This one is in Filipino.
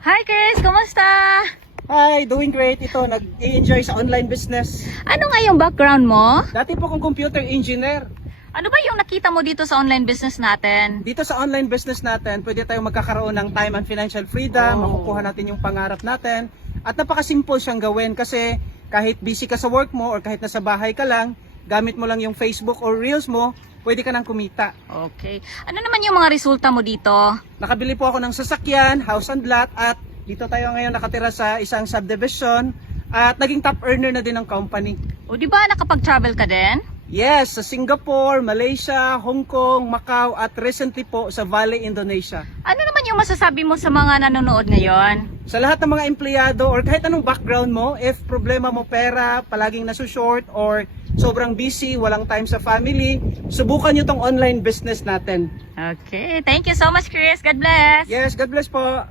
Hi Chris, kumusta? Hi, doing great. Ito, nag-i-enjoy sa online business. Ano nga yung background mo? Dati po akong computer engineer. Ano ba yung nakita mo dito sa online business natin? Dito sa online business natin, pwede tayong magkakaroon ng time and financial freedom, makukuha natin yung pangarap natin. At napaka-simple siyang gawin kasi kahit busy ka sa work mo or kahit nasa bahay ka lang, gamit mo lang yung Facebook or Reels mo, pwede ka nang kumita. Okay. Ano naman yung mga resulta mo dito? Nakabili po ako ng sasakyan, house and lot, at dito tayo ngayon nakatira sa isang subdivision at naging top earner na din ng company. O di ba nakapag-travel ka din? Yes, sa Singapore, Malaysia, Hong Kong, Macau at recently po sa Bali, Indonesia. Ano naman yung masasabi mo sa mga nanonood ngayon? Sa lahat ng mga empleyado or kahit anong background mo, if problema mo pera, palaging nasushort or sobrang busy, walang time sa family, subukan nyo tong online business natin. Okay. Thank you so much Chris. God bless. Yes, God bless po.